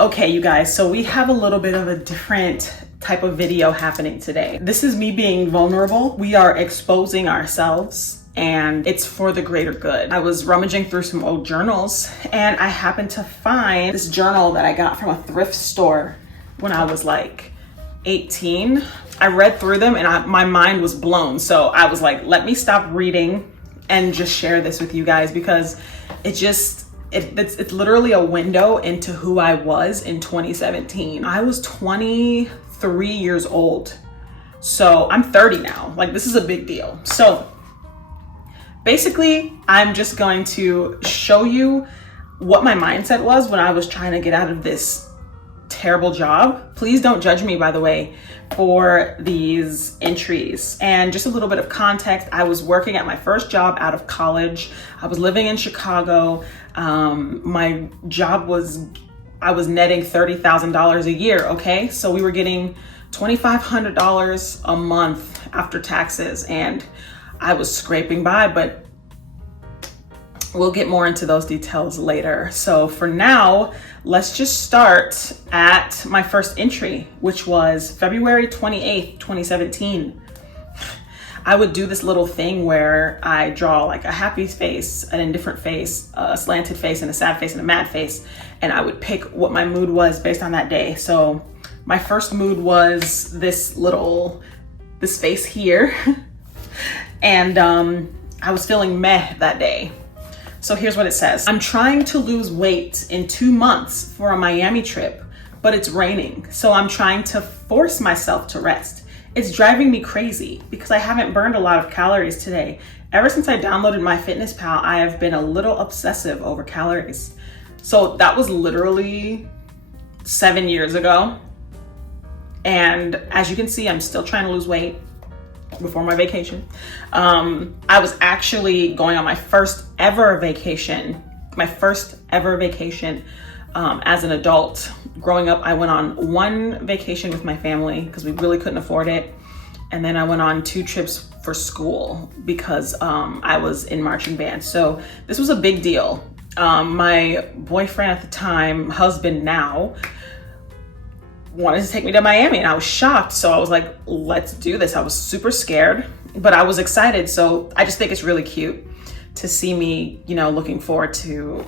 Okay, you guys, so we have a little bit of a different type of video happening today. This is me being vulnerable. We are exposing ourselves and it's for the greater good. I was rummaging through some old journals and I happened to find this journal that I got from a thrift store when I was like 18. I read through them and my mind was blown. So I was like, let me stop reading and just share this with you guys because it's literally a window into who I was in 2017. I was 23 years old. So I'm 30 now. Like, this is a big deal. So basically, I'm just going to show you what my mindset was when I was trying to get out of this terrible job. Please don't judge me, by the way, for these entries. And just a little bit of context, I was working at my first job out of college. I was living in Chicago. My job I was netting $30,000 a year, okay? So we were getting $2,500 a month after taxes, and I was scraping by, but we'll get more into those details later. So for now, let's just start at my first entry, which was February 28th, 2017. I would do this little thing where I draw like a happy face, an indifferent face, a slanted face, and a sad face, and a mad face. And I would pick what my mood was based on that day. So my first mood was this face here. And I was feeling meh that day. So here's what it says. I'm trying to lose weight in 2 months for a Miami trip, but it's raining. So I'm trying to force myself to rest. It's driving me crazy because I haven't burned a lot of calories today. Ever since I downloaded MyFitnessPal, I have been a little obsessive over calories. So that was literally 7 years ago. And as you can see, I'm still trying to lose weight before my vacation. I was actually going on my first ever vacation as an adult. Growing up, I went on one vacation with my family because we really couldn't afford it. And then I went on 2 trips for school because I was in marching band. So this was a big deal. My boyfriend at the time, husband now, wanted to take me to Miami and I was shocked. So I was like, let's do this. I was super scared, but I was excited. So I just think it's really cute to see me, looking forward to,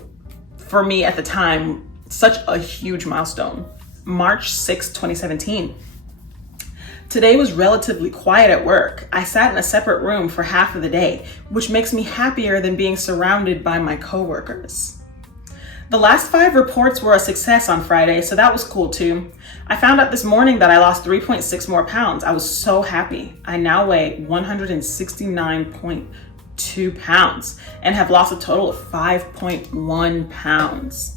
for me at the time, such a huge milestone. March 6th, 2017. Today was relatively quiet at work. I sat in a separate room for half of the day, which makes me happier than being surrounded by my coworkers. The last 5 reports were a success on Friday, so that was cool too. I found out this morning that I lost 3.6 more pounds. I was so happy. I now weigh 169.2 pounds and have lost a total of 5.1 pounds.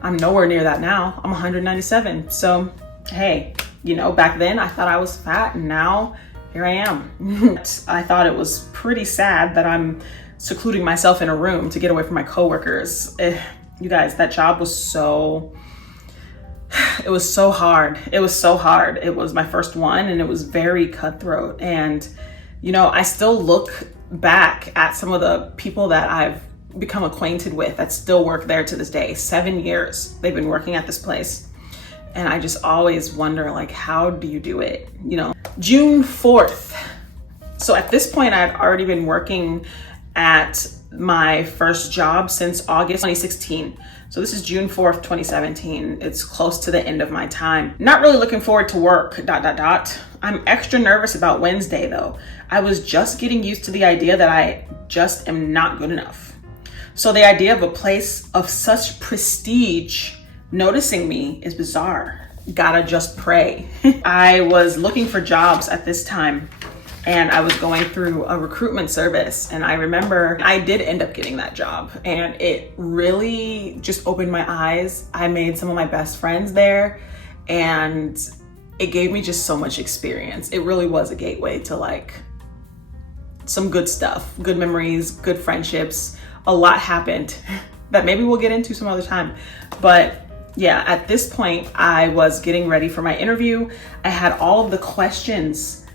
I'm nowhere near that now. I'm 197. So, hey, back then I thought I was fat and now here I am. I thought it was pretty sad that I'm secluding myself in a room to get away from my coworkers. You guys, that job was so hard. It was so hard. It was my first one and it was very cutthroat. And, I still look back at some of the people that I've become acquainted with that still work there to this day. 7 years they've been working at this place. And I just always wonder, like, how do you do it? June 4th. So at this point, I'd already been working at my first job since August 2016. So this is June 4th, 2017. It's close to the end of my time. Not really looking forward to work, ... I'm extra nervous about Wednesday though. I was just getting used to the idea that I just am not good enough. So the idea of a place of such prestige noticing me is bizarre. Gotta just pray. I was looking for jobs at this time and I was going through a recruitment service. And I remember I did end up getting that job and it really just opened my eyes. I made some of my best friends there and it gave me just so much experience. It really was a gateway to like some good stuff, good memories, good friendships. A lot happened that maybe we'll get into some other time. But yeah, at this point I was getting ready for my interview. I had all of the questions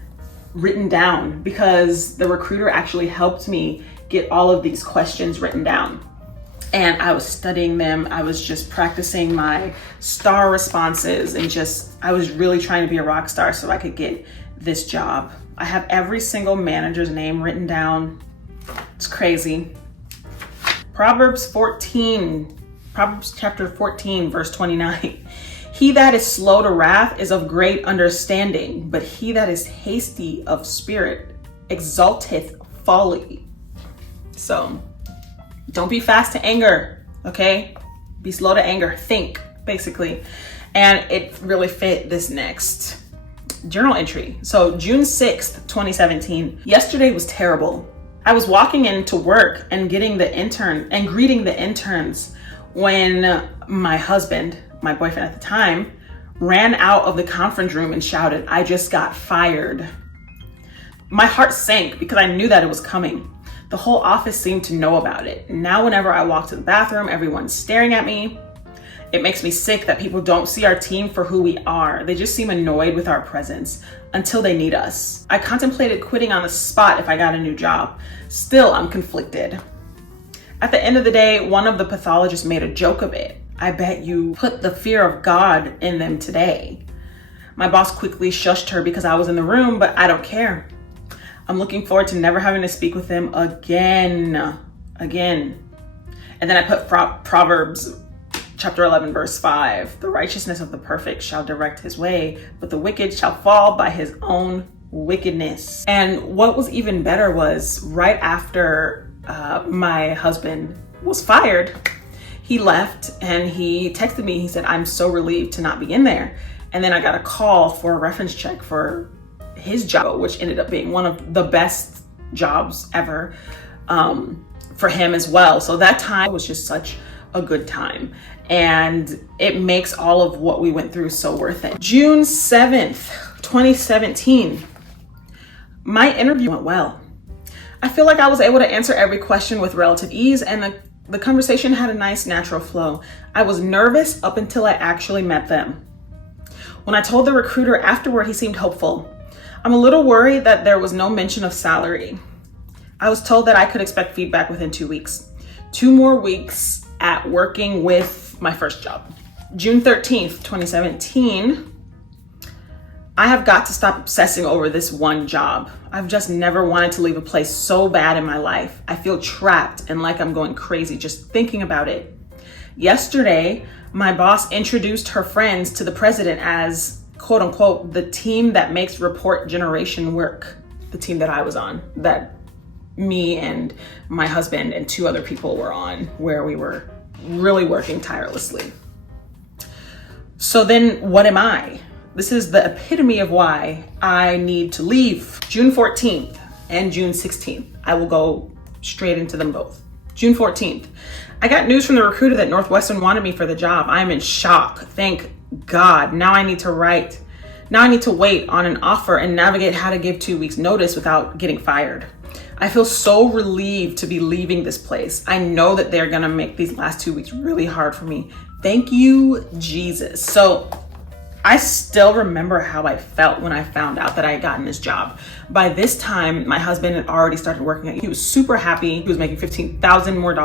written down because the recruiter actually helped me get all of these questions written down. and I was studying them. I was just practicing my star responses and I was really trying to be a rock star so I could get this job. I have every single manager's name written down. It's crazy. Proverbs chapter 14, verse 29. He that is slow to wrath is of great understanding, but he that is hasty of spirit exalteth folly. So don't be fast to anger, okay? Be slow to anger, think, basically. And it really fit this next journal entry. So June 6th, 2017. Yesterday was terrible. I was walking into work and greeting the interns when my husband, my boyfriend at the time, ran out of the conference room and shouted, "I just got fired." My heart sank because I knew that it was coming. The whole office seemed to know about it. Now whenever I walk to the bathroom, everyone's staring at me. It makes me sick that people don't see our team for who we are. They just seem annoyed with our presence until they need us. I contemplated quitting on the spot if I got a new job. Still, I'm conflicted. At the end of the day, one of the pathologists made a joke of it. "I bet you put the fear of God in them today." My boss quickly shushed her because I was in the room, but I don't care. I'm looking forward to never having to speak with them again. And then I put Proverbs chapter 11, verse 5. The righteousness of the perfect shall direct his way, but the wicked shall fall by his own wickedness. And what was even better was right after my husband was fired, he left and he texted me. He said, "I'm so relieved to not be in there." And then I got a call for a reference check for his job, which ended up being one of the best jobs ever for him as well. So that time was just such a good time. And it makes all of what we went through so worth it. June 7th, 2017. My interview went well. I feel like I was able to answer every question with relative ease, and the conversation had a nice natural flow. I was nervous up until I actually met them. When I told the recruiter afterward, he seemed hopeful. I'm a little worried that there was no mention of salary. I was told that I could expect feedback within 2 weeks. 2 more weeks at working with my first job. June 13th, 2017. I have got to stop obsessing over this one job. I've just never wanted to leave a place so bad in my life. I feel trapped and like I'm going crazy just thinking about it. Yesterday, my boss introduced her friends to the president as, quote unquote, the team that makes report generation work. The team that I was on, that me and my husband and 2 other people were on, where we were really working tirelessly. So then what am I? This is the epitome of why I need to leave. June 14th and June 16th. I will go straight into them both. June 14th. I got news from the recruiter that Northwestern wanted me for the job. I am in shock. Thank God. Now I need to wait on an offer and navigate how to give 2 weeks notice without getting fired. I feel so relieved to be leaving this place. I know that they're gonna make these last 2 weeks really hard for me. Thank you, Jesus. So I still remember how I felt when I found out that I had gotten this job. By this time, my husband had already started working. He was super happy. He was making $15,000 more,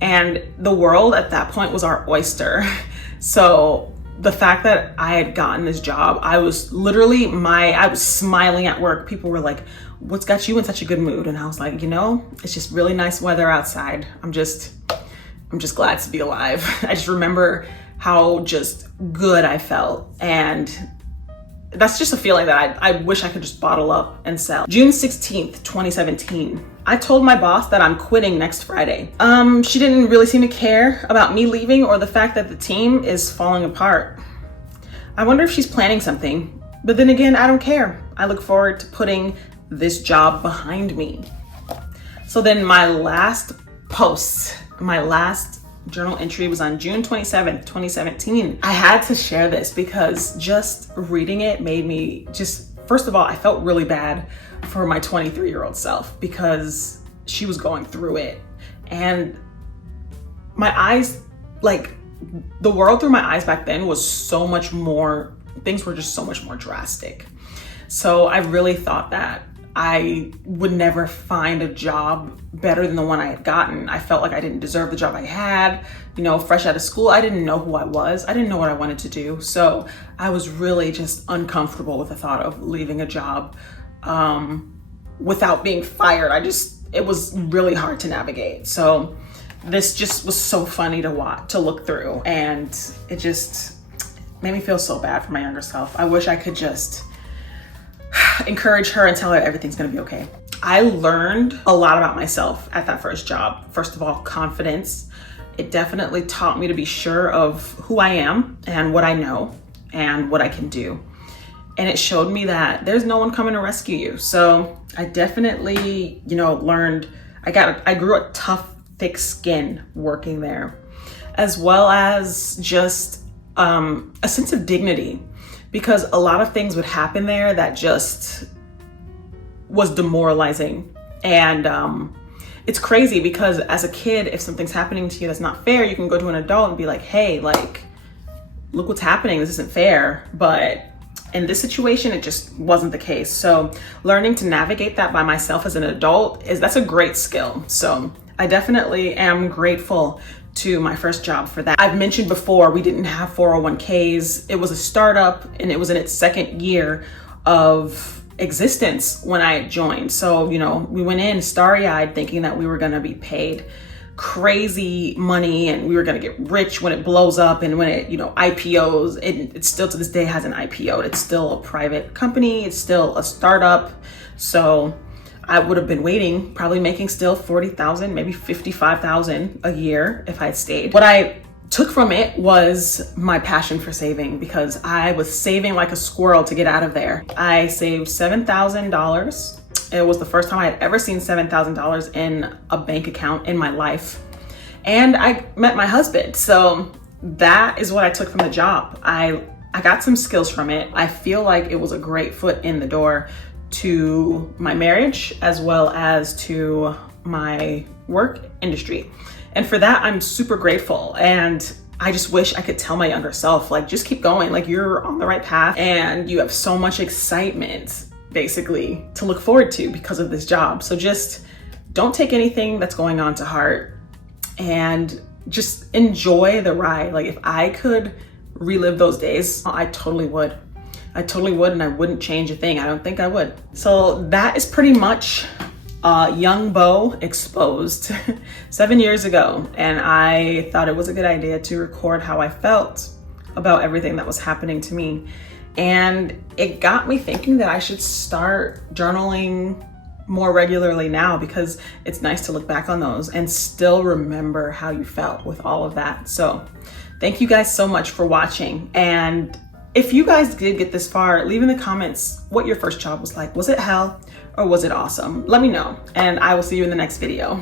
and the world at that point was our oyster. So the fact that I had gotten this job, I was smiling at work. People were like, "What's got you in such a good mood?" And I was like, it's just really nice weather outside. I'm just glad to be alive. I just remember how just good I felt. And that's just a feeling that I wish I could just bottle up and sell. June 16th, 2017. I told my boss that I'm quitting next Friday. She didn't really seem to care about me leaving or the fact that the team is falling apart. I wonder if she's planning something, but then again, I don't care. I look forward to putting this job behind me. So then my last journal entry was on June 27th, 2017. I had to share this because just reading it made me first of all, I felt really bad for my 23-year-old self because she was going through it. And my eyes, the world through my eyes back then was so much more, things were just so much more drastic. So I really thought that I would never find a job better than the one I had gotten. I felt like I didn't deserve the job I had. You know, fresh out of school, I didn't know who I was. I didn't know what I wanted to do. So I was really just uncomfortable with the thought of leaving a job without being fired. It was really hard to navigate. So this just was so funny to look through, and it just made me feel so bad for my younger self. I wish I could just encourage her and tell her everything's gonna be okay. I learned a lot about myself at that first job. First of all, confidence. It definitely taught me to be sure of who I am and what I know and what I can do. And it showed me that there's no one coming to rescue you. So I definitely, learned, I grew a tough, thick skin working there, as well as just a sense of dignity, because a lot of things would happen there that just was demoralizing. And it's crazy because as a kid, if something's happening to you that's not fair, you can go to an adult and be like, hey, like, look what's happening, this isn't fair. But in this situation, it just wasn't the case. So learning to navigate that by myself as an adult, that's a great skill. So I definitely am grateful to my first job for that. I've mentioned before, we didn't have 401ks. It was a startup and it was in its second year of existence when I joined. So, we went in starry-eyed thinking that we were gonna be paid crazy money and we were gonna get rich when it blows up and when it, IPOs. It still to this day hasn't IPO'd. It's still a private company. It's still a startup. So I would have been waiting, probably making still 40,000, maybe 55,000 a year if I had stayed. What I took from it was my passion for saving, because I was saving like a squirrel to get out of there. I saved $7,000. It was the first time I had ever seen $7,000 in a bank account in my life. And I met my husband. So that is what I took from the job. I got some skills from it. I feel like it was a great foot in the door to my marriage as well as to my work industry. And for that, I'm super grateful. And I just wish I could tell my younger self, like, just keep going. Like, you're on the right path and you have so much excitement basically to look forward to because of this job. So just don't take anything that's going on to heart and just enjoy the ride. Like, if I could relive those days, I totally would. And I wouldn't change a thing. I don't think I would. So that is pretty much young Beau exposed 7 years ago. And I thought it was a good idea to record how I felt about everything that was happening to me. And it got me thinking that I should start journaling more regularly now, because it's nice to look back on those and still remember how you felt with all of that. So thank you guys so much for watching. And if you guys did get this far, leave in the comments what your first job was like. Was it hell or was it awesome? Let me know, and I will see you in the next video.